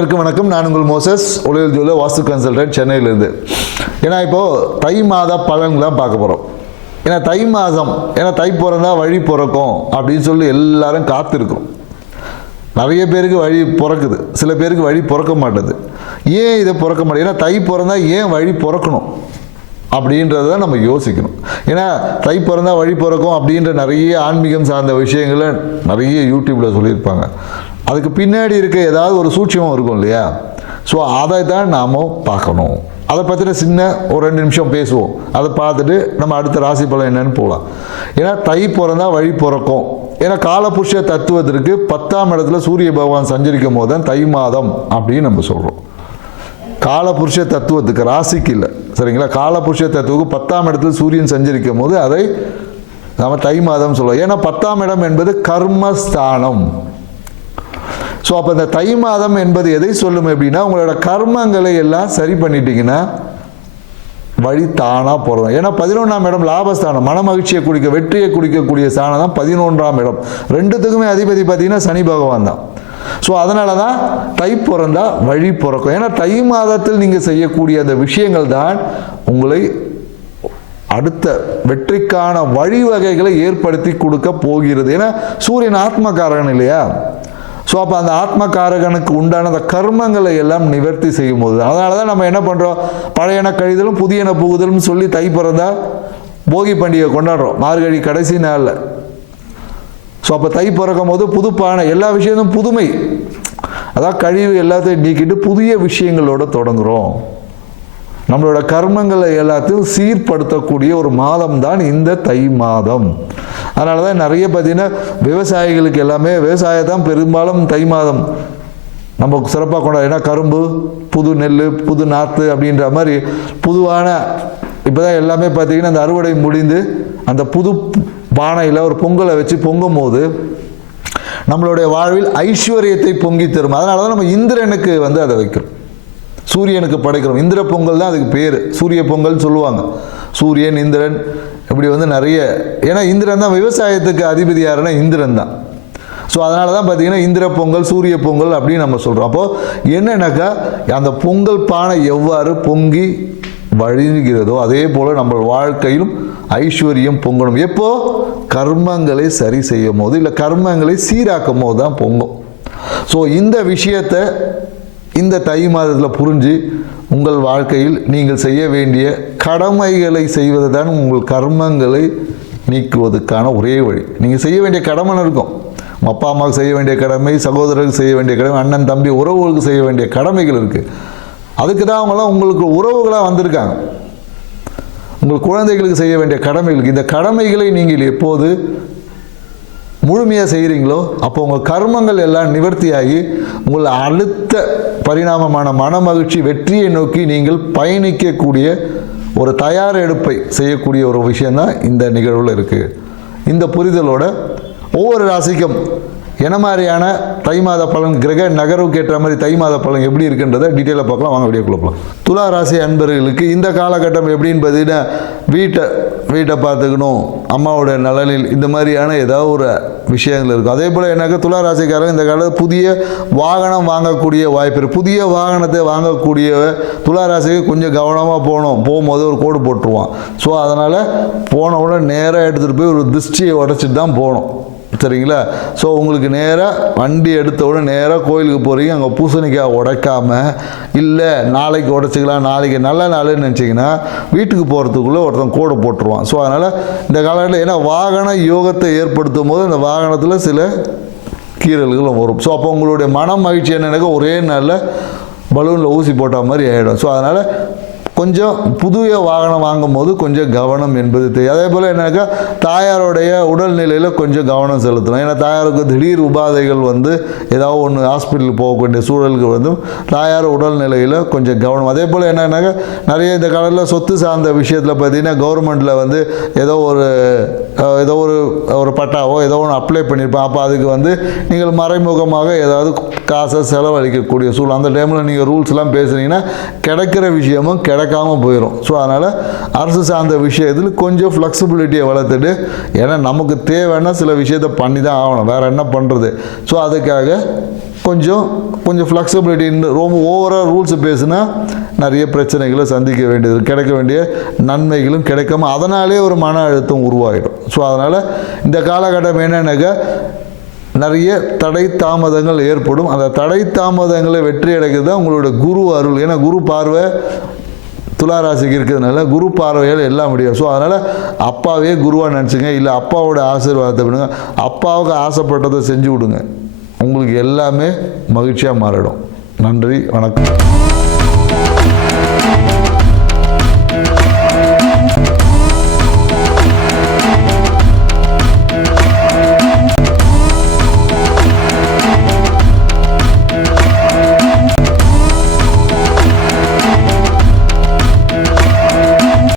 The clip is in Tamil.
அனைவருக்கும் வணக்கம். நான் உங்கள் மோசஸ், ஒளியல் ஜோல வாஸ்து கன்சல்டன்ட், சென்னையிலிருந்து. ஏன்னா இப்போது தை மாத பலன்கள் தான் பார்க்க போகிறோம். ஏன்னா தை மாதம், ஏன்னா தை பிறந்தா வழி பிறக்கும் அப்படின்னு சொல்லி எல்லாரும் காத்திருக்கிறோம். நிறைய பேருக்கு வழி பிறக்குது, சில பேருக்கு வழி பிறக்க மாட்டேது. ஏன் இதை பிறக்க மாட்டேது? ஏன்னா தை பிறந்தா ஏன் வழி பிறக்கணும் அப்படின்றத நம்ம யோசிக்கணும். ஏன்னா தை பிறந்தா வழி பிறக்கும் அப்படின்ற நிறைய ஆன்மீகம் சார்ந்த விஷயங்களை நிறைய யூடியூப்பில் சொல்லியிருப்பாங்க. அதுக்கு பின்னாடி இருக்க ஏதாவது ஒரு சூட்சமும் இருக்கும் இல்லையா? ஸோ அதை தான் நாம் பார்க்கணும். அதை பற்றின சின்ன ஒரு 2 நிமிஷம் பேசுவோம். அதை பார்த்துட்டு நம்ம அடுத்த ராசி பலன் என்னன்னு போகலாம். ஏன்னா தை பிறந்தா வழி பிறக்கும். ஏன்னா காலபுருஷ தத்துவத்திற்கு 10ஆம் இடத்துல சூரிய பகவான் சஞ்சரிக்கும் போது தான் தை மாதம் அப்படின்னு நம்ம சொல்கிறோம். காலபுருஷ தத்துவத்துக்கு, ராசிக்கு இல்லை, சரிங்களா? காலபுருஷ தத்துவத்துக்கு 10ஆம் இடத்துல சூரியன் சஞ்சரிக்கும் போது அதை நம்ம தை மாதம் சொல்லுவோம். ஏன்னா 10ஆம் இடம் என்பது கர்மஸ்தானம். ஸோ அப்போ இந்த தை மாதம் என்பது எதை சொல்லும் அப்படின்னா, உங்களோட கர்மங்களை எல்லாம் சரி பண்ணிட்டீங்கன்னா வழி தானாக போகிறோம். ஏன்னா 11ஆம் இடம் லாபஸ்தானம், மன மகிழ்ச்சியை குடிக்க, வெற்றியை குடிக்கக்கூடிய ஸ்தானம் தான் 11ஆம் இடம். ரெண்டுத்துக்குமே அதிபதி பார்த்தீங்கன்னா சனி பகவான் தான். ஸோ அதனால தான் தை பிறந்தா வழி பிறக்கும். ஏன்னா தை மாதத்தில் நீங்கள் செய்யக்கூடிய அந்த விஷயங்கள் தான் உங்களை அடுத்த வெற்றிக்கான வழிவகைகளை ஏற்படுத்தி கொடுக்க போகிறது. ஏன்னா சூரியன் ஆத்மகாரகன் இல்லையா? ஸோ அப்போ அந்த ஆத்மகாரகனுக்கு உண்டான அந்த கர்மங்களை எல்லாம் நிவர்த்தி செய்யும் போது, அதனால தான் நம்ம என்ன பண்ணுறோம், பழையன கழிதலும் புதியன புகுதலும் சொல்லி தை பிறந்தா போகி பண்டிகை கொண்டாடுறோம், மார்கழி கடைசி நாளில். ஸோ அப்போ தை பிறக்கும் போது புதுப்பான எல்லா விஷயமும் புதுமை, அதான் கழிவு எல்லாத்தையும் நீக்கிட்டு புதிய விஷயங்களோட தொடங்குகிறோம். நம்மளோட கர்மங்களை எல்லாத்தையும் சீர்படுத்தக்கூடிய ஒரு மாதம் தான் இந்த தை மாதம். அதனால தான் நிறைய பார்த்தீங்கன்னா விவசாயிகளுக்கு எல்லாமே விவசாயத்தான் பெரும்பாலும் தை மாதம் நம்ம சிறப்பாக கொண்டாடு. ஏன்னா கரும்பு, புது நெல், புது நாற்று அப்படின்ற மாதிரி புதுவான இப்போ தான் எல்லாமே பார்த்தீங்கன்னா அந்த அறுவடை முடிந்து அந்த புது பானையில் ஒரு பொங்கலை வச்சு பொங்கும் போது நம்மளுடைய வாழ்வில் ஐஸ்வர்யத்தை பொங்கி தரும். அதனால தான் நம்ம இந்திரனுக்கு அதை வைக்கிறோம், சூரியனுக்கு படைக்கிறோம். இந்திர பொங்கல் தான் அதுக்கு பேர், சூரிய பொங்கல் சொல்லுவாங்க. சூரியன், இந்திரன், இப்படி நிறைய. ஏன்னா இந்திரன் தான் விவசாயத்துக்கு அதிபதி. யாருன்னா இந்திரன் தான். ஸோ அதனால தான் பார்த்தீங்கன்னா இந்திர பொங்கல், சூரிய பொங்கல் அப்படின்னு நம்ம சொல்கிறோம். அப்போது என்னன்னாக்கா அந்த பொங்கல் பானை எவ்வாறு பொங்கி வழிகிறதோ அதே போல் நம்ம வாழ்க்கையிலும் ஐஸ்வர்யம் பொங்கணும். எப்போ கர்மங்களை சரி செய்யும் போது, இல்லை கர்மங்களை சீராக்கும் போது தான் பொங்கும். ஸோ இந்த விஷயத்தை இந்த தை மாதத்தில் புரிஞ்சு உங்கள் வாழ்க்கையில் நீங்கள் செய்ய வேண்டிய கடமைகளை செய்வது தான் உங்கள் கர்மங்களை நீக்குவதற்கான ஒரே வழி. நீங்கள் செய்ய வேண்டிய கடமை இருக்கும். அப்பா அம்மாவுக்கு செய்ய வேண்டிய கடமை, சகோதரருக்கு செய்ய வேண்டிய கடமை, அண்ணன் தம்பி உறவுகளுக்கு செய்ய வேண்டிய கடமைகள் இருக்குது. அதுக்கு தான் அவங்களாம் உங்களுக்கு உறவுகளாக வந்திருக்காங்க. உங்கள் குழந்தைகளுக்கு செய்ய வேண்டிய கடமைகளுக்கு, இந்த கடமைகளை நீங்கள் எப்போது முழுமையாக செய்கிறீங்களோ அப்போ உங்கள் கர்மங்கள் எல்லாம் நிவர்த்தியாகி உங்கள் அடுத்த பரிணாமமான மன மகிழ்ச்சி, வெற்றியை நோக்கி நீங்கள் பயணிக்கக்கூடிய ஒரு தயார் எடுப்பை செய்யக்கூடிய ஒரு விஷயந்தான் இந்த நிகழ்வில் இருக்குது. இந்த புரிதலோட ஒவ்வொரு ராசிக்கும் என்ன மாதிரியான தை மாத பலன், கிரக நகர்வுக்கு ஏற்ற மாதிரி தை மாத பலன் எப்படி இருக்குன்றதை டீட்டெயிலாக பார்க்கலாம். வாங்க வீடியோக்குள்ள போகலாம். துலா ராசி அன்பர்களுக்கு இந்த காலகட்டம் எப்படின்னு பார்த்தீங்கன்னா, வீட்டை பார்த்துக்கணும், அம்மாவோட நலனில், இந்த மாதிரியான ஏதாவது ஒரு விஷயங்கள் இருக்கும். அதே போல் எனக்கு துலா ராசிக்காரங்க இந்த காலத்தில் புதிய வாகனம் வாங்கக்கூடிய வாய்ப்பு இருக்குது. புதிய வாகனத்தை வாங்கக்கூடிய துலா ராசிக்கு கொஞ்சம் கவனமாக போகும்போது ஒரு கோடு போட்டுருவான். ஸோ அதனால் போன உடனே நேராக எடுத்துகிட்டு போய் ஒரு திருஷ்டியை உடச்சிட்டு தான் போகணும், சரிங்களா? ஸோ உங்களுக்கு நேராக வண்டி எடுத்த உடனே நேராக கோயிலுக்கு போகிறீங்க, அங்கே பூசணிக்காய் உடைக்காமல், இல்லை நாளைக்கு உடைச்சிக்கலாம், நாளைக்கு நல்ல நாள்னு நினச்சிங்கன்னா வீட்டுக்கு போகிறதுக்குள்ளே ஒருத்தன் கோடை போட்டுருவான். ஸோ அதனால் இந்த காலகட்டத்தில் ஏன்னா வாகன யோகத்தை ஏற்படுத்தும் போது அந்த வாகனத்தில் சில கீறல்களும் வரும். ஸோ அப்போ உங்களுடைய மன மகிழ்ச்சி என்னன்னாக்கா ஒரே நாளில் பலூனில் ஊசி போட்ட மாதிரி ஆகிடும். ஸோ அதனால் கொஞ்சம் புதிய வாகனம் வாங்கும் போது கொஞ்சம் கவனம் என்பது தெரியும். அதே போல் என்னக்கா தாயாருடைய உடல்நிலையில் கொஞ்சம் கவனம் செலுத்தணும். ஏன்னா தாயாருக்கு திடீர் உபாதைகள் ஏதாவது ஒன்று ஹாஸ்பிட்டலுக்கு போகக்கூடிய சூழலுக்கு தாயார் உடல்நிலையில் கொஞ்சம் கவனம். அதே போல் என்னன்னாக்கா நிறைய இந்த காலத்தில் சொத்து சார்ந்த விஷயத்தில் பார்த்தீங்கன்னா கவர்மெண்ட்டில் ஏதோ ஒரு பட்டாவோ ஏதோ ஒன்று அப்ளை பண்ணியிருப்பேன். அப்போ அதுக்கு நீங்கள் மறைமுகமாக ஏதாவது காசை செலவழிக்கக்கூடிய சூழல், அந்த டைமில் நீங்கள் ரூல்ஸ்லாம் பேசுனீங்கன்னா கிடைக்கிற விஷயமும் நடக்காமல் போயிடும். ஸோ அதனால் அரசு சார்ந்த விஷயத்தில் கொஞ்சம் ஃப்ளெக்சிபிலிட்டியை வளர்த்துட்டு, ஏன்னா நமக்கு தேவைன்னா சில விஷயத்தை பண்ணி தான் ஆகணும், வேறு என்ன பண்ணுறது. ஸோ அதுக்காக கொஞ்சம் ஃப்ளெக்சிபிலிட்டி, ரொம்ப ஓவராக ரூல்ஸ் பேசுனா நிறைய பிரச்சனைகளை சந்திக்க வேண்டியது, கிடைக்க வேண்டிய நன்மைகளும் கிடைக்காம அதனாலே ஒரு மன அழுத்தம் உருவாகிடும். ஸோ அதனால் இந்த காலகட்டம் என்னென்னாக்கா நிறைய தடை தாமதங்கள் ஏற்படும். அந்த தடை தாமதங்களை வெற்றி அடைக்கிறது தான் உங்களோட குரு அருள். ஏன்னா குரு பார்வை துளாராசிக்கு இருக்கிறதுனால குரு பார்வையால் எல்லாம் முடியும். ஸோ அதனால் அப்பாவே குருவாக நினச்சிங்க, இல்லை அப்பாவோட ஆசீர்வாதத்தை விடுங்க, அப்பாவுக்கு ஆசைப்பட்டதை செஞ்சு விடுங்க, உங்களுக்கு எல்லாமே மகிழ்ச்சியாக மாறிடும். நன்றி, வணக்கம்.